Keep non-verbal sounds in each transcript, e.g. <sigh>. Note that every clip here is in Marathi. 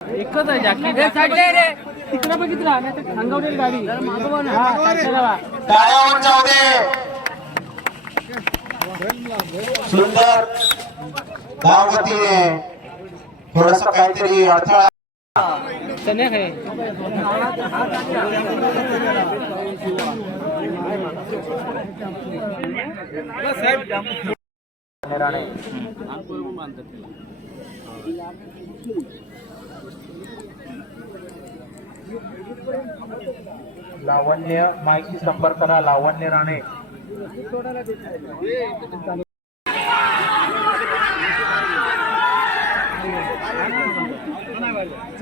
एकच आहे जाकी. तिकडे बघितलं नाही तर सांगवलेली गाडी. सुंदर. थोडस काहीतरी अडथळा. लावण्य माहिती संपर्क करा लावण्य राणे.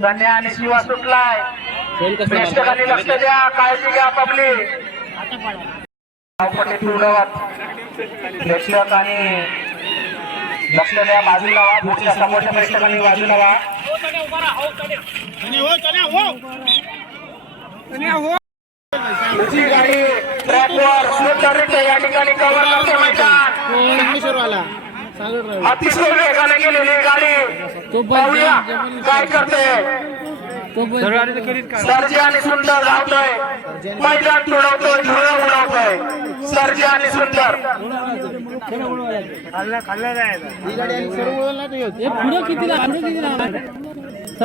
धन्य आणि शिवा सुटलाय. लक्ष द्या काळजी घ्या पब्लिक. प्रेक्षक आणि लक्ष द्या बाजूला व्हा पुढच्या समोरच्या प्रेक्षकांनी बाजूला वा गाडी ट्रॅकवर या ठिकाणी कव्हर करते मैदान. अतिशय वेगाने गेलेली गाडी. पाहूया काय करते. सर्जी आणि सुंदर धावतोय. मैदान तुडवतोय धुळं उडवतोय. सर्जी आणि सुंदर. हे पुढं किती लागलं किती लागलं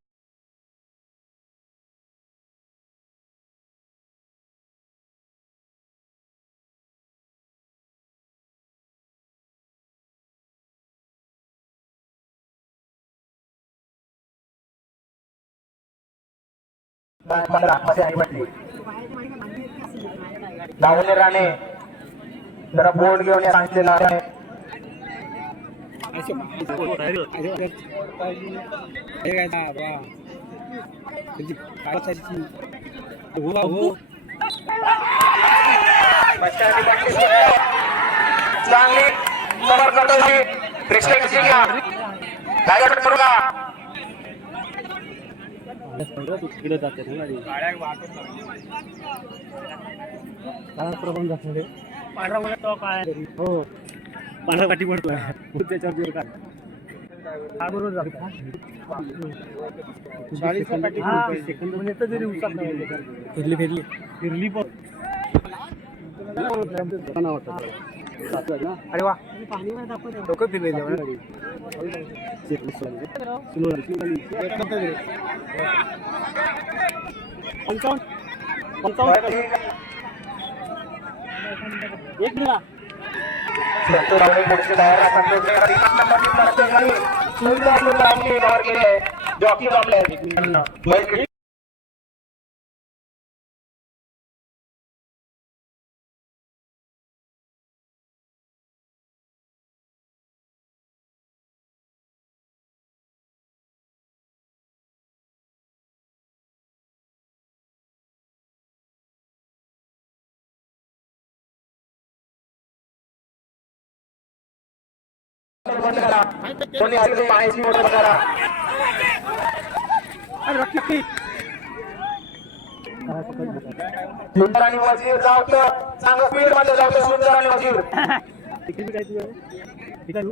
पंधरा, मध्ये आई म्हटली. लावणे राणे जरा बोर्ड घेऊन या सांगितलेलं आहे बच्चांनी बच्चे सुरू. चांगली कव्हर करतो ही. प्रेक्षक जिंका. काय हो पांढरा पाठी पडतोय त्याच्यावर काय फिरली फिरली फिरली पण अरे वा. डोकं फिरलेली एक मिनिट. संतोष बंद करा. कोणी असेल तर मोटर करा सुंदर आणि वजीर जावतं चांगलं स्पीडमध्ये तर सुंदर आणि वजीर. इथे गाडी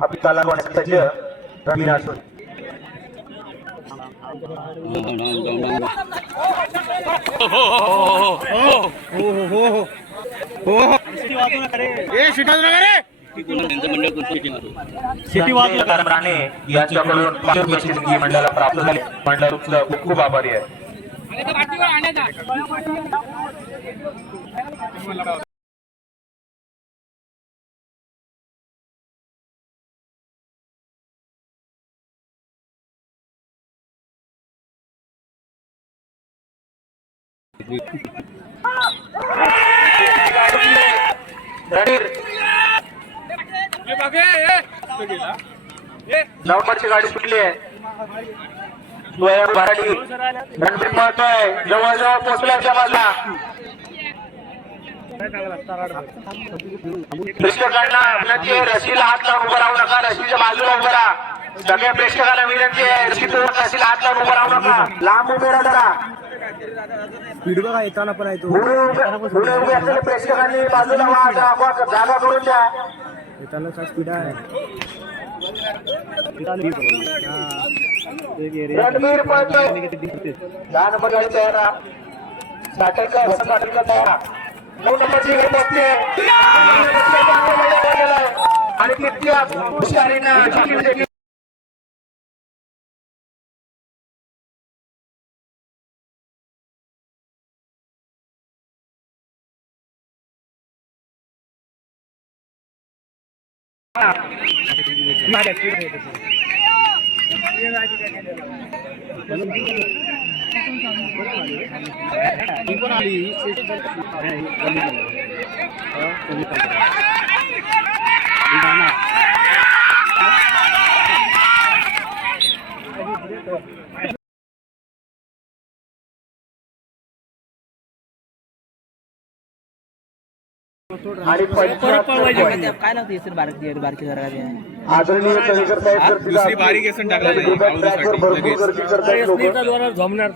आपली ताला सज्ज रवी राठोड सिटी राणे यांच्याकडून देणगी मंडळाला प्राप्त झाली. मंडळ तुमचं खूप खूप आभारी आहे. नंबरची गाडी कुठली आहे. मराठी भराडी रणबीर पळतोय. जवळ जवळ पोहोचल्याच्या समाजला प्रेक्षकांना विनंती आहे रशीला हात लावून उभं राहू नका रशीच्या बाजूला उभं राहा. सगळ्या प्रेक्षकांना विनंती आहे रशी रशीला हात लावून उभं राहू नका. लांब उभे राहा व्हिडिओ बघा येताना पण आहे तो. प्रेक्षकांनी बाजूला व्हा जागा जागा करून द्या. येताना काय स्पीड आहे. रणबीर पळतोय. दहा नंबर गाडी तयार राहा. साठरकर वसंत साठरकर तयार नऊ नंबरची गाडी पोहोचते आणि तिथल्या हुशारीनं जिंकली देखील आणि पंचायत काय लागते सर बारकी बारकी जरा आदरणीय कणेकर साहेब जर तिला दुसरी बारीक एसन टाकला नाही, ग्रुपात ट्रॅकवर भरपूर लगेच. गर्दी करतायत लोक जमणार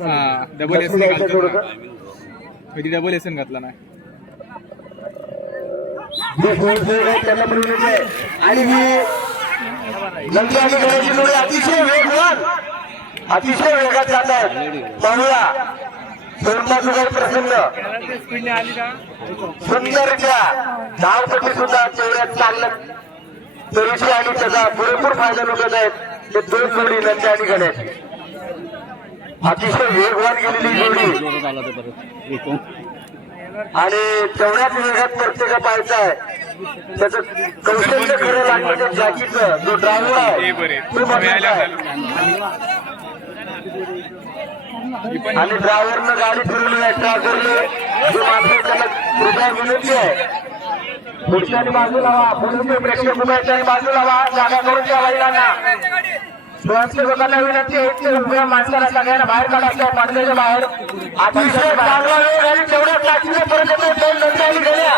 हा? डबल एसन घातला नाही. आणि ही अतिशय वेगवान अतिशय वेगात जात आहेत पाहूया सोनबाजू प्रसन्न सुंदररित्या धावपट्टी सुद्धा तेवढ्यात चाललं. तरीची आणि त्याचा भरपूर फायदा लुटत आहेत. ते दोन जोडी नंदी आणि गणेश. अतिशय वेगवान गेलेली जोडी. आणि तेवढ्याच वेगात प्रत्येक पाहायचा आहे. त्याचं कौशल्य खरं लागलं तर जॅकीचं जो ड्रायव्हर आहे तो बघायला आहे. आणि ड्रायव्हरनं गाडी फिरवली आहे ट्रॅकरने जे माणसं त्यांना कृपया विनंती आहे. पुढच्या आणि बाजूला व्हा पुढे प्रेक्षक उभे आहेत आणि बाजूला व्हा जागा करून द्या महिलांना. स्वयंसेवकांना विनंती आहे इतके उभ्या माणसाला सगळ्यांना बाहेर काढायचं आहे पाटल्याच्या बाहेर. अतिशय चांगला वेळ आणि तेवढ्या टाकीने परत येतो दोन नंतर गेल्या.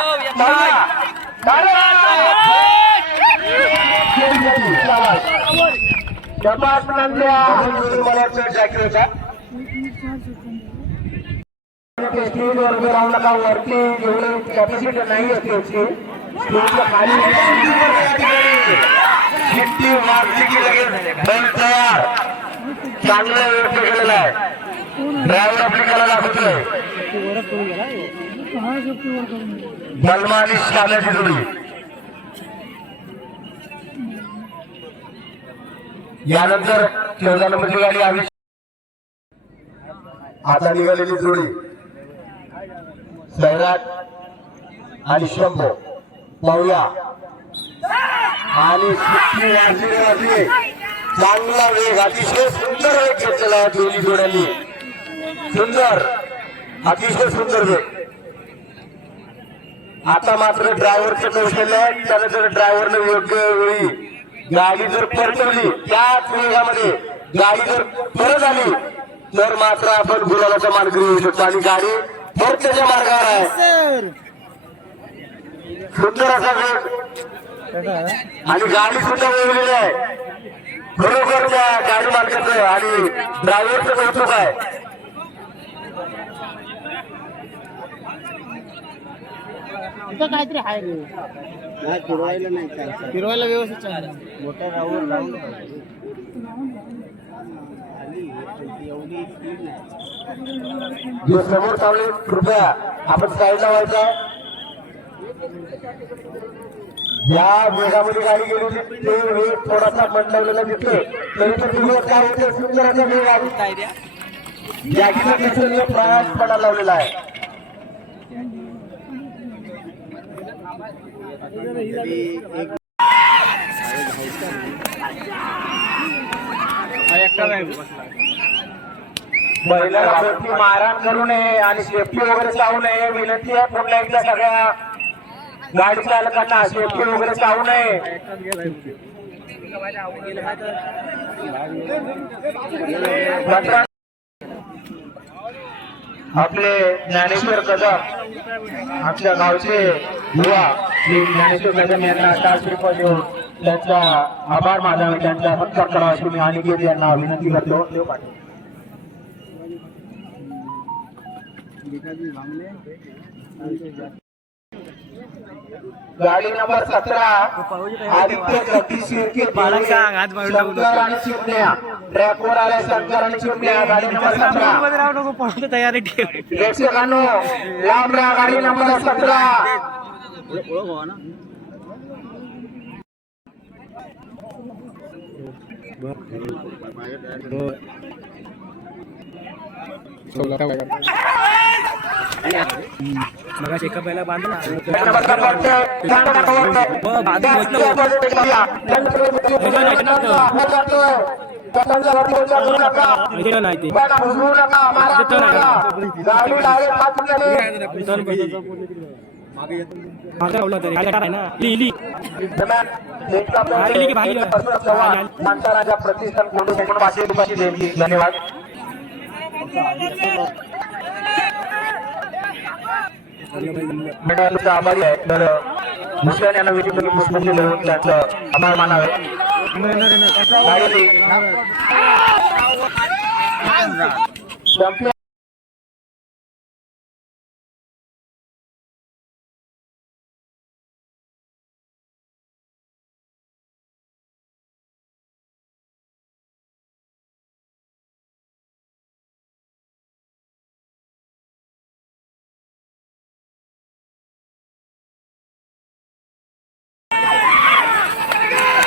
स्टेजवर उभे राहू नका वरती कॅपॅसिटी नाही खाली शिट्टी की लगेच बैल तयार. चांगलं व्यवस्था केलेलं आहे. ड्रायव्हर आपली कला दाखवतोय. बलमा आणि शाल्याची जोडी यानंतर चौदा नंबरची गाडी आता निघालेली जोडी. सैराट आणि शंभो. पाहूया. आणि चांगला वेग अतिशय सुंदर वेग घेतलेला आहे दोन्ही जोड्यांनी. सुंदर. अतिशय सुंदर वेग. आता मात्र ड्रायव्हरचं कौशल्य आहे. त्याला जर ड्रायव्हरनं योग्य वेळी गाडी जर परतवली त्याच वेगामध्ये गाडी जर परत आली तर मात्र आपण गुलाबाचा मार्ग येऊ शकतो. आणि गाडी परतीच्या मार्गावर आहे. सुंदर असा आणि गाडी सुद्धा वळवलेली आहे. खरोखर त्या गाडी मालकाचं आणि ड्रायव्हरचं कौतुक आहे. तिथं काहीतरी आहे रे. फिरवायला नाही फिरवायला व्यवस्थित चाललं मोठ्या राऊंड एवढी स्पीड नाही. जो समोर चालले कृपया आपण साईडला व्हायचा या वेगामध्ये गाडी गेली होती. ते वेग थोडासा मंडवलेला दिसतोय. तरी पण तुम्ही काय होते सुंदर असा वेग आहे. जागीचा कसं प्रयास पडा लावलेला आहे. एकटा नाही. बसला महिलांना कोणती मारहाण करू नये आणि सेफ्टी वगैरे चावू नये. विनंती आहे पुन्हा एकदा सगळ्या गाडी चालकांना सेफ्टी वगैरे चावू नये. आपले ज्ञानेश्वर कदम आपल्या गावचे युवा श्री ज्ञानेश्वर कदम यांना टाच रुपये देऊन त्यांचा आभार मानावे त्यांचा सत्कार करावा तुम्ही अनिकेत यांना विनंती करतो. गाडी नंबर सतरा. आदित्य सतीश <laughs> शिर्के शंकर आणि चिमण्या. ट्रॅकवर आलाय शंकर आणि चिमण्या. गाडी नंबर सतरा. तयारी प्रेक्षकांनो लांब राहा गाडी नंबर सतरा. करतो मग एका पहिला बांधला नाही ते मागे लावला तरी गाडी आहे ना लिहिली राजा प्रतिष्ठान कोंडू कोकण पाचशे रुपयाची देणगी धन्यवाद। मंडळाचा आभारी आहे तर मुस्लिम यांना विधी मुस्लिम देऊन त्यांचं आभार मानावे चॅम्पियन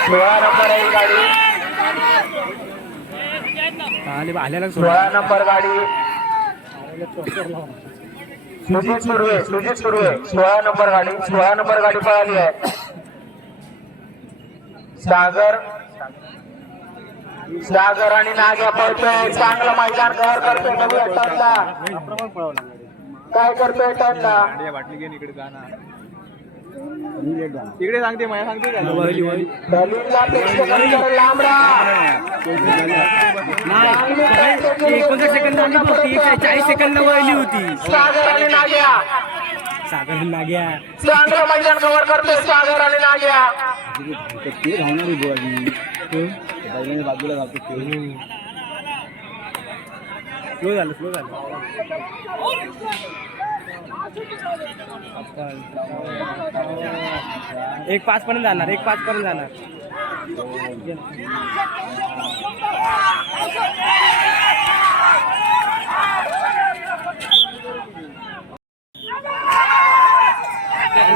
सोळा नंबर आहे ही गाडी. सोळा नंबर गाडी. सुजित सुर्वे सुजित सुर्वे सोळा नंबर गाडी. सोळा नंबर गाडी पळाली आहे. सागर. सागर आणि नाग्या पळतोय. चांगलं मैदान कव्हर करतोय. टर्नला काय करतोय टर्नला इकडे सांगते मला सांगते का? राहा एकोणसाठ सेकंद होती चाळीस सेकंद वळली होती. सागर आणि नाग्या. चांगलं मैदान कव्हर करतोय सागर आणि नाग्या. ते धावणार बाजूला जातो स्लो झालं स्लो झालं. एक पाच पर्यंत जाणार एक पाच पर्यंत जाणार.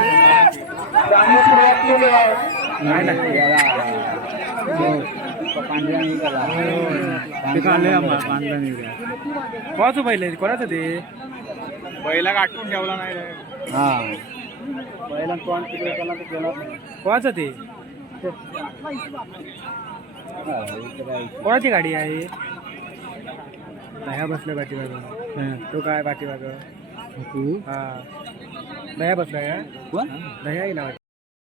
चांगली सुरुवात केली आहे नाही ना कोणाचं पहिले? कोणाचं ते? बैला गाठून ठेवला नाही रे. हा. पहिला कोण कोणाचं ते? कोणाची गाडी आहे? दह्या बसल्या पाठीमागं. तो काय पाठीमागं? हा. दह्या बसलाय का? दह्या आहे ना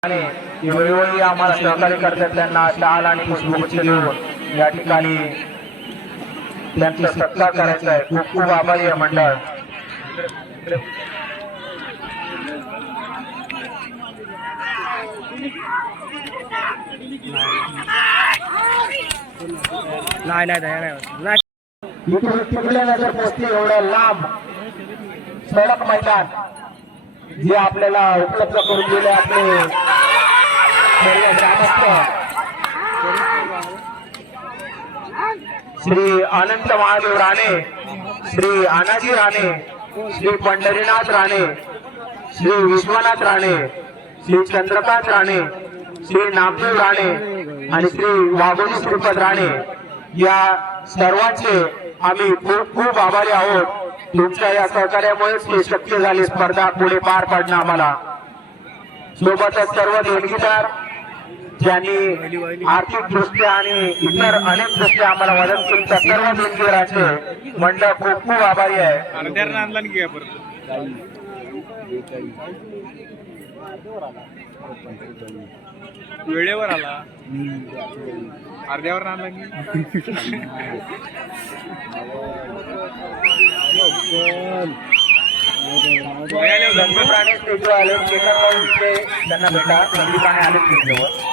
वेळोवेळी आम्हाला सहकार्य करतात त्यांना शाल आणि पुष्पगुच्छ देऊन या ठिकाणी त्यांचा सत्कार करायचा आहे. खूप खूप आभारी आहे मंडळ. नाही नाही दह्या नाही इथून एवढं लांब सडक मैदान जे आपल्याला उपलब्ध करून दिले आपले सर्व ग्रामस्थ श्री अनंत महादेव राणे श्री आनाजी राणे श्री पंढरीनाथ राणे श्री विश्वनाथ राणे श्री चंद्रकांत राणे श्री नामदेव राणे आणि श्री वाघोली श्रीपद राणे या सर्वांचे आम्ही खूप खूप आभारी आहोत. तुमच्या या सहकार्यामुळेच हे शक्य झाले स्पर्धा पुढे पार पाडणं आम्हाला. सोबतच सर्व देणगीदार ज्यांनी आर्थिक दृष्ट्या आणि इतर अनेक दृष्ट्या आम्हाला मदत केली. त्या सर्व देणगीदारांचे मंडळ खूप खूप आभारी आहे. वेळेवर आला. अर्ध्यावर आणला की? इथे त्यांना भेटा. गंभीर प्राणी आले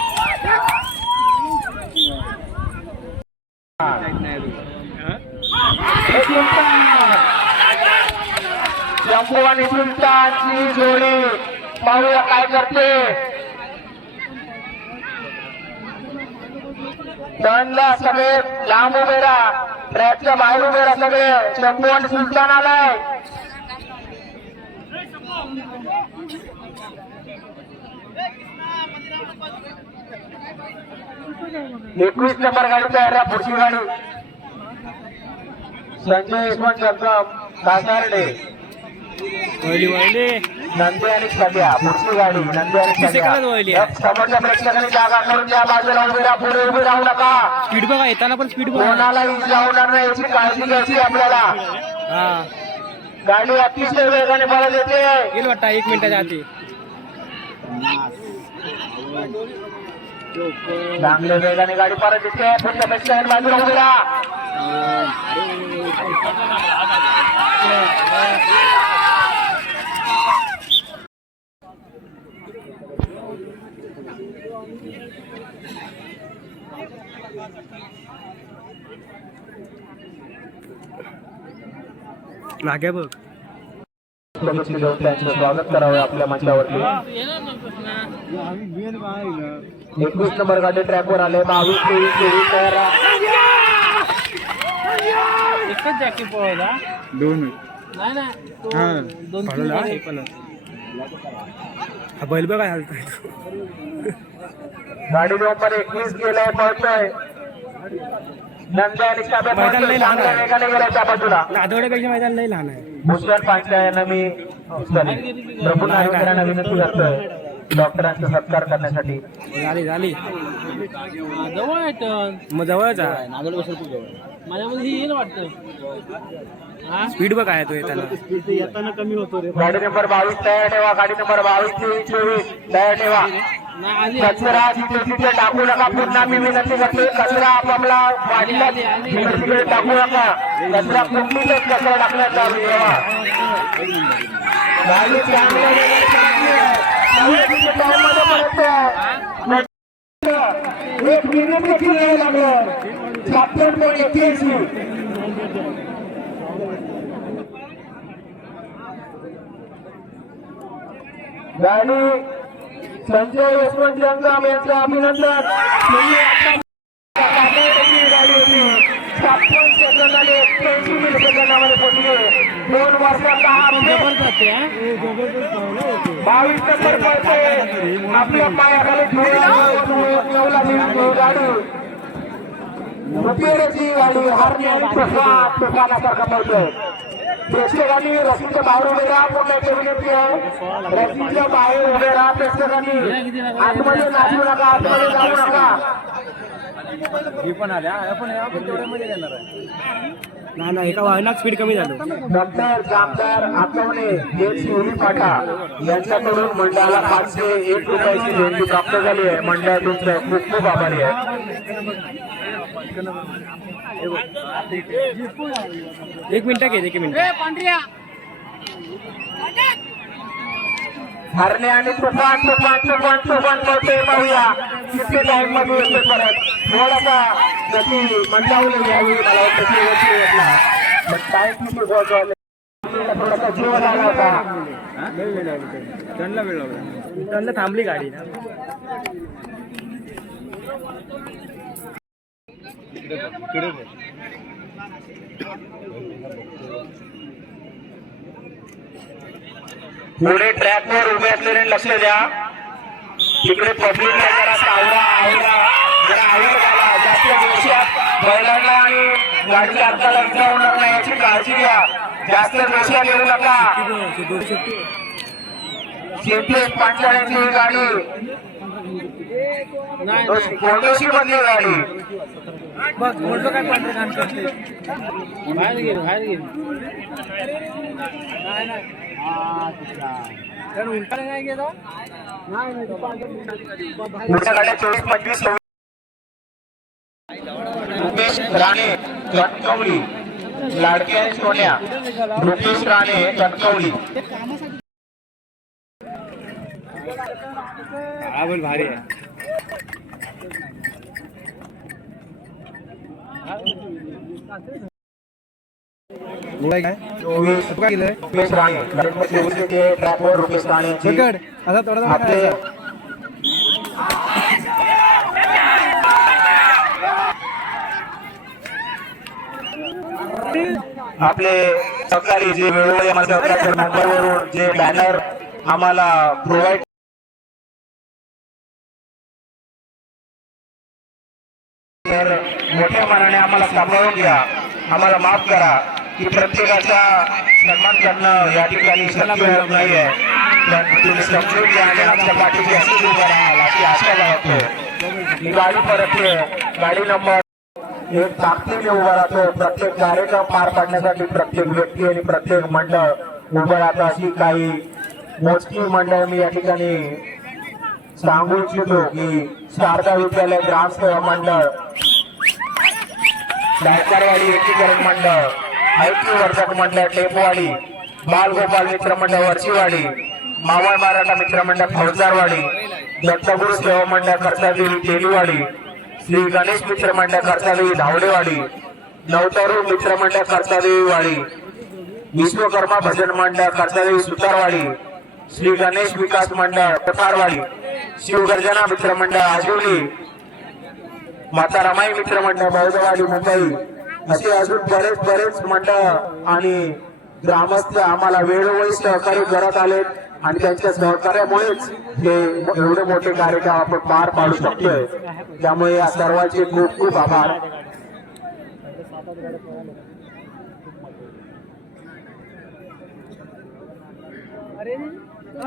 स्टेजवर आणि सुलतानची जोडी पाहूया काय करते दनला सगळे लांब उभे राहा. ट्रॅकच्या बाहेर उभे राहा सगळे. शंभू आणि सुलतान आलाय. एकवीस नंबर गाडी तयार आहे पुढची गाडी संजय यशवंत जगदम कासारडे वळली वळली नंदी आणि सध्या पुढची गाडी नंदी आणि सेकंदात वळली आहे. सध्या समोरच्या प्रेक्षकांनी जागा करून द्या बाजूला उभे राहा पुढे उभे राहू नका स्पीड बघा येताना पण स्पीड बघा कोणाला इजा होणार नाही याची काळजी घ्यायची आपल्याला हा गाडी अतिशय वेगाने पळत येते येईल वाटतं एक मिनिटाच्या आधी चांगल्या वेगाने गाडी परत येते पुढच्या प्रेक्षकांनी बाजूला उभे राहा मागे बघ. त्यांचं स्वागत करावे आपल्या मंचावरती. एकवीस नंबर गाडी ट्रॅकवर आले. बावीस तेवीस तेवीस तयार राहा. एकच जॅकेट पळवला. दोन. नाही ना तो हा. दोन तीन पळवला गाड्या. पळवला. हा बैल बघा हालतोय गाडी नंबर एकवीस गेलाय पळतोय. नंदी आणि शाबे मैदान. लय लहान आहे. वेगाने गेलाय त्या बाजूला. नादवड्यापेक्षा मैदान लई लहान आहे. भूषण पांच्या यांना मी सॉरी विनंती करतोय डॉक्टरांचा सत्कार करण्यासाठी. झाली झाली. हा, जवळ आहे टन मग जवळच आहे. माझ्यामध्ये हे येईल वाटतं. हा? स्पीड बघ आहे तो येताना. गाडी नंबर बावीस तयार ठेवा. गाडी नंबर बावीस तेवीस चोवीस. तयार ठेवा. कचरा तिथे तिथे टाकू नका. पुन्हा मी विनंती करते कचरा आपापला वाढीला. तिकडे टाकू नका. कचरा कुठलीच कचरा टाकण्याचा ठेवा गाडी चांगल्या एक मिनिट देखील नाही लागलं छप्पन पॉईंट एक्क्याऐंशी गाडी संजय यशवंत जंगम यांचं अभिनंदन त्यांनी आता कर्नाटकची एक्क्याऐंशी मिनिट सेकंदामध्ये पोहोचले दोन वर्षाचा हा बावीस नंबर पळतोय आपल्या पायाखाली ठेवला ही गाडी रुपयेची गाडी हरणे आणि तुफान प्रेक्षकांनी रसीच्या बाहेर उभे राहा पुण्याची विनंती आहे. बाहेर उभे राहा प्रेक्षकांनी आतमध्ये नाचू नका आतमध्ये जाऊ नका ही पण आल्या. आपण आपण तेवढ्यामध्ये येणार आहे. नाही नाही एका वाहनात स्पीड कमी झालं डॉक्टर जामदार आकवणे हे शिवली पाठा यांच्याकडून मंडळाला पाचशे एक रुपयाची देणगी प्राप्त झाली आहे. मंडळ तुमचं खूप खूप आभारी आहे एक मिनिट घे एक मिनिट. हरणे आणि तुफान तुफान तुफान तुफान पाहूया. किती टाइममध्ये येते परत? थोडासा गती मंदावली यावी मला वाटतं शेवटची वेळेला. पण टाइम किती पोहोचवले गाडीला थोडासा जीव लागला होता. लय वेळ लागला त्यांना वेळ लागला त्यांना थांबली गाडी ना. पुढे ट्रॅकवर उभे असलेले लक्ष द्या. तिकडे आवड जास्तीत जोशात बैलांना आणि गाडीला होणार नाही याची काळजी घ्या जास्त जोशात घेऊ नका शेती पांचाळ्याची गाडी कोंडोशी मधली गाडी बघ बोलतो काय पांढरे करते बाहेर गेलो बाहेर गेलो तर उलटा नाही चोवीस पंचवीस सव्वीस रुपेश राणे कणकवली लाडक्या आणि सोन्या. रुपेश राणे कणकवली भारी चोवीस रुपेश राणे. रुपेश राणे यांची पकड आता थोडा आपले आपले सहकारी जे वेळोवेळी नंबरवरून जे बॅनर आम्हाला प्रोव्हाइड तर मोठ्या मनाने आम्हाला सांभाळून घ्या. आम्हाला माफ करा की प्रत्येकाचा सन्मान करणं या ठिकाणी शक्य होत नाहीये. पण तुम्ही समजून घ्या आणि आमच्या पाठीशी अशी आशा बाळगतो ही गाडी परत गाडी नंबर एक ताकदीने उभा राहतो प्रत्येक कार्यक्रम पार पाडण्यासाठी प्रत्येक व्यक्ती आणि प्रत्येक मंडळ उभं राहतं अशी काही मोजकी मंडळ मी या ठिकाणी सांगू इच्छितो की शारदा विद्यालय ग्रामसेवा मंडळ गायकवाडवाडी एकीकरण मंडळ ऐक्यवर्धक मंडळ टेपवाडी बालगोपाल मित्र मंडळ वरचीवाडी मावळ मराठा मित्र मंडळ फौजदारवाडी दत्तगुरु सेवा मंडळ कर्तादेवी तेलीवाडी श्री गणेश मित्र मंडळ कर्तादेवी धावडेवाडी नवतारू मित्र मंडळ कर्तादेवी वाडी विश्वकर्मा भजन मंडळ कर्तादेवी सुतारवाडी श्री गणेश विकास मंडळ कोठारवाडी शिवगर्जना मित्र मंडळ आजिवली माता रमाई मित्र मंडळ बौद्धवाडी मुंबई असे अजून बरेच बरेच मंडळ आणि ग्रामस्थ आम्हाला वेळोवेळी सहकार्य करत आलेत. आणि त्यांच्या सहकार्यामुळेच हे एवढे मोठे कार्यक्रम आपण पार पाडू शकतोय. त्यामुळे या सर्वांचे खूप खूप आभार.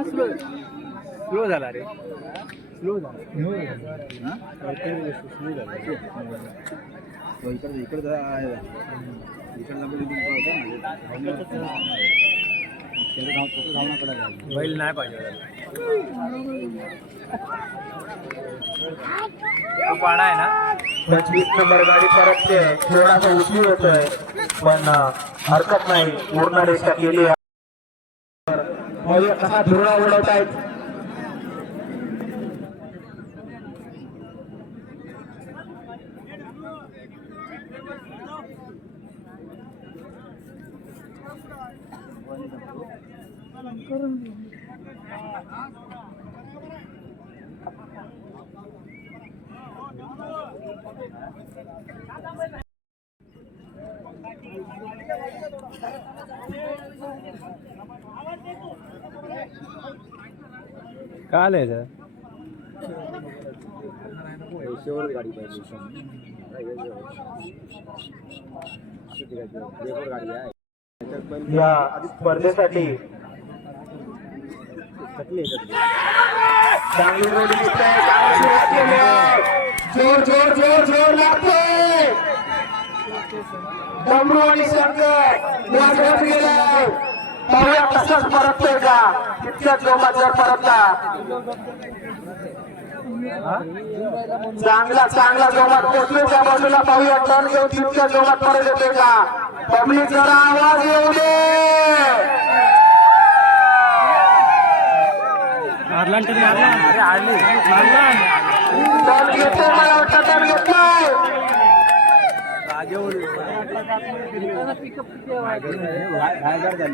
स्लो. झाला रे. स्लो झाला. बैल नाही पाहिजे तो पाडा आहे ना? पंचवीस नंबर गाडी परतते थोडासा उशीर होत आहे पण हरकत नाही. पूर्ण रेषा केली आहे. तर मयूर कसा धुरळा उडवतायत. का आलंय सर. गाडी पाहिजे या स्पर्धेसाठी चांगली जोडी दिसते जोर जोर जोर जोर लागतोय. डमरू आणि शंकर वाजवत गेलाय. पाहूया तसंच परततोय का? तितक्याच जोमात जर परतला. चांगला चांगला जोमात पोचले त्या बाजूला पाहूया. टर्न घेऊन तितक्या जोमात परत येतोय का? पब्लिक जरा आवाज येऊ दे. मारला त्याने मारला अरे मारला मला वाटतं? बाहेर बाहेर जातात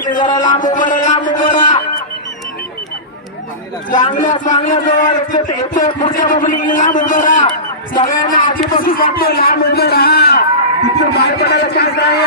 ते बाहेर जरा लांब उभं लांब. चांगल्या चांगल्या जवळ पुढच्या पब्लिकने लांब उभं राहा सगळ्यांना आधीपासून सांगतो लांब उभं राहा तिथून बाहेर पडायला चान्स नाही